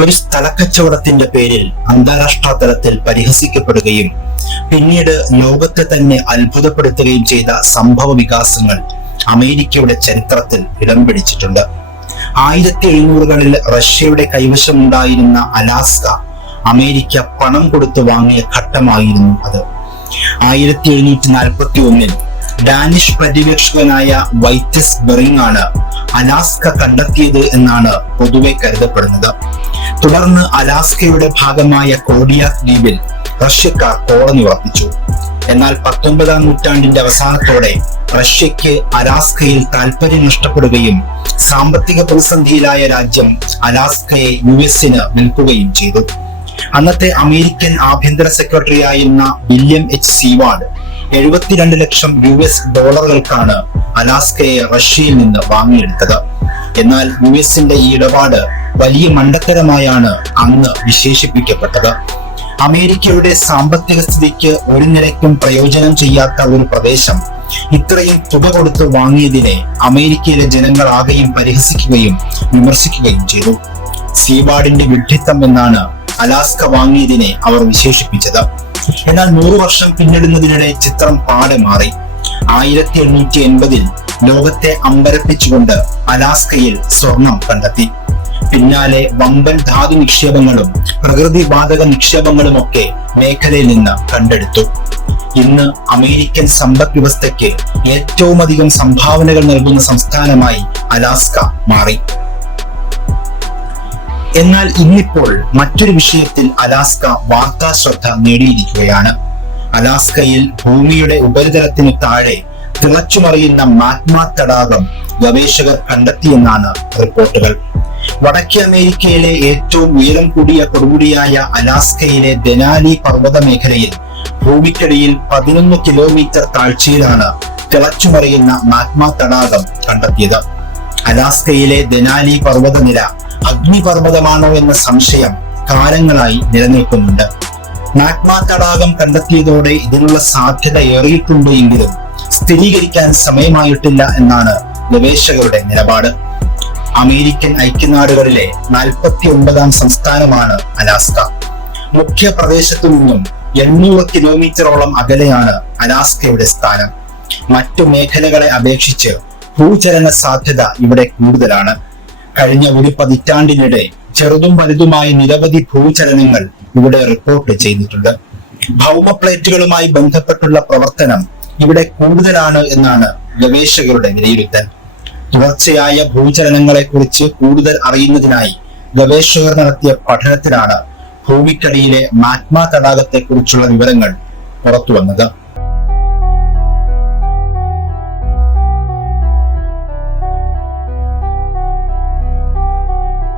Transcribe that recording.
ഒരു സ്ഥലക്കച്ചവടത്തിന്റെ പേരിൽ അന്താരാഷ്ട്ര തലത്തിൽ പരിഹസിക്കപ്പെടുകയും പിന്നീട് ലോകത്തെ തന്നെ അത്ഭുതപ്പെടുത്തുകയും ചെയ്ത സംഭവ വികാസങ്ങൾ അമേരിക്കയുടെ ചരിത്രത്തിൽ ഇടം പിടിച്ചിട്ടുണ്ട്. 1700-കളിൽ റഷ്യയുടെ കൈവശമുണ്ടായിരുന്ന അലാസ്ക അമേരിക്ക പണം കൊടുത്തു വാങ്ങിയ ഘട്ടമായിരുന്നു അത്. 1741-ൽ ഡാനിഷ് പര്യവേക്ഷകനായ വൈറ്റസ് ബെറിംഗ് ആണ് അലാസ്ക കണ്ടെത്തിയത് എന്നാണ് പൊതുവെ കരുതപ്പെടുന്നത്. തുടർന്ന് അലാസ്കയുടെ ഭാഗമായ കോഡിയാക് ദ്വീപിൽ റഷ്യക്കാർ കോളനി ഉറപ്പിച്ചു. എന്നാൽ 19-ാം നൂറ്റാണ്ടിന്റെ അവസാനത്തോടെ റഷ്യക്ക് അലാസ്കയിൽ താൽപര്യം നഷ്ടപ്പെടുകയും സാമ്പത്തിക പ്രതിസന്ധിയിലായ രാജ്യം അലാസ്കയെ യുഎസിന് വിൽക്കുകയും ചെയ്തു. അന്നത്തെ അമേരിക്കൻ ആഭ്യന്തര സെക്രട്ടറി ആയിരുന്ന വില്യം എച്ച് സീവാർഡ് 72 ലക്ഷം US$ക്കാണ് അലാസ്കയെ റഷ്യയിൽ നിന്ന് വാങ്ങിയെടുത്തത്. എന്നാൽ യുഎസിന്റെ ഈ ഇടപാട് വലിയ മണ്ടത്തരമായാണ് അന്ന് വിശേഷിപ്പിക്കപ്പെട്ടത്. അമേരിക്കയുടെ സാമ്പത്തിക സ്ഥിതിക്ക് ഒരു നിലയ്ക്കും പ്രയോജനം ചെയ്യാത്ത ഒരു പ്രദേശം ഇത്രയും തുക കൊടുത്ത് വാങ്ങിയതിനെ അമേരിക്കയിലെ ജനങ്ങൾ ആകെയും പരിഹസിക്കുകയും വിമർശിക്കുകയും ചെയ്തു. സീവാർഡിന്റെ വിഡ്ഢിത്തം എന്നാണ് അലാസ്ക വാങ്ങിയതിനെ അവർ വിശേഷിപ്പിച്ചത്. എന്നാൽ 100 വർഷം പിന്നിടുന്നതിനിടെ ചിത്രം പാടെ മാറി. 1880-ൽ ലോകത്തെ അമ്പരപ്പിച്ചുകൊണ്ട് അലാസ്കയിൽ സ്വർണം കണ്ടെത്തി. പിന്നാലെ വമ്പൻ ധാതു നിക്ഷേപങ്ങളും പ്രകൃതി വാതക നിക്ഷേപങ്ങളും ഒക്കെ മേഖലയിൽ നിന്ന് കണ്ടെടുത്തു. ഇന്ന് അമേരിക്കൻ സമ്പദ് വ്യവസ്ഥയ്ക്ക് ഏറ്റവും അധികം സംഭാവനകൾ നൽകുന്ന സംസ്ഥാനമായി അലാസ്ക മാറി. എന്നാൽ ഇന്നിപ്പോൾ മറ്റൊരു വിഷയത്തിൽ അലാസ്ക വാർത്താ ശ്രദ്ധ നേടിയിരിക്കുകയാണ്. അലാസ്കയിൽ ഭൂമിയുടെ ഉപരിതലത്തിനു താഴെ തിളച്ചുമറിയുന്ന മാഗ്മ തടാകം ഗവേഷകർ കണ്ടെത്തിയെന്നാണ് റിപ്പോർട്ടുകൾ. വടക്കേ അമേരിക്കയിലെ ഏറ്റവും ഉയരം കൂടിയ കൊടുമുടിയായ അലാസ്കയിലെ ദെനാലി പർവ്വത മേഖലയിൽ ഭൂമിക്കടിയിൽ 11 കിലോമീറ്റർ താഴ്ചയിലാണ് തിളച്ചുമറിയുന്ന മാഗ്മ തടാകം കണ്ടെത്തിയത്. അലാസ്കയിലെ ദെനാലി പർവ്വതനിര അഗ്നിപർവ്വതമാണോ എന്ന സംശയം കാലങ്ങളായി നിലനിൽക്കുന്നുണ്ട്. മാഗ്മ തടാകം കണ്ടെത്തിയതോടെ ഇതിനുള്ള സാധ്യത ഏറിയിട്ടുണ്ട് എങ്കിലും സ്ഥിരീകരിക്കാൻ സമയമായിട്ടില്ല എന്നാണ് ഗവേഷകരുടെ നിലപാട്. അമേരിക്കൻ ഐക്യനാടുകളിലെ 49-ാം സംസ്ഥാനമാണ് അലാസ്ക. മുഖ്യ പ്രദേശത്തു നിന്നും 800 കിലോമീറ്ററോളം അകലെയാണ് അലാസ്കയുടെ സ്ഥാനം. മറ്റു മേഖലകളെ അപേക്ഷിച്ച് ഭൂചലന സാധ്യത ഇവിടെ കൂടുതലാണ്. കഴിഞ്ഞ ഒരു പതിറ്റാണ്ടിനിടെ ചെറുതും വലുതുമായ നിരവധി ഭൂചലനങ്ങൾ ഇവിടെ റിപ്പോർട്ട് ചെയ്തിട്ടുണ്ട്. ഭൗമ പ്ലേറ്റുകളുമായി ബന്ധപ്പെട്ടുള്ള പ്രവർത്തനം ഇവിടെ കൂടുതലാണ് എന്നാണ് ഗവേഷകരുടെ വിലയിരുത്തൽ. തുടർച്ചയായ ഭൂചലനങ്ങളെ കുറിച്ച് കൂടുതൽ അറിയുന്നതിനായി ഗവേഷകർ നടത്തിയ പഠനത്തിലാണ് ഭൂമിക്കടിയിലെ മാഗ്മ തടാകത്തെ കുറിച്ചുള്ള വിവരങ്ങൾ പുറത്തുവന്നത്.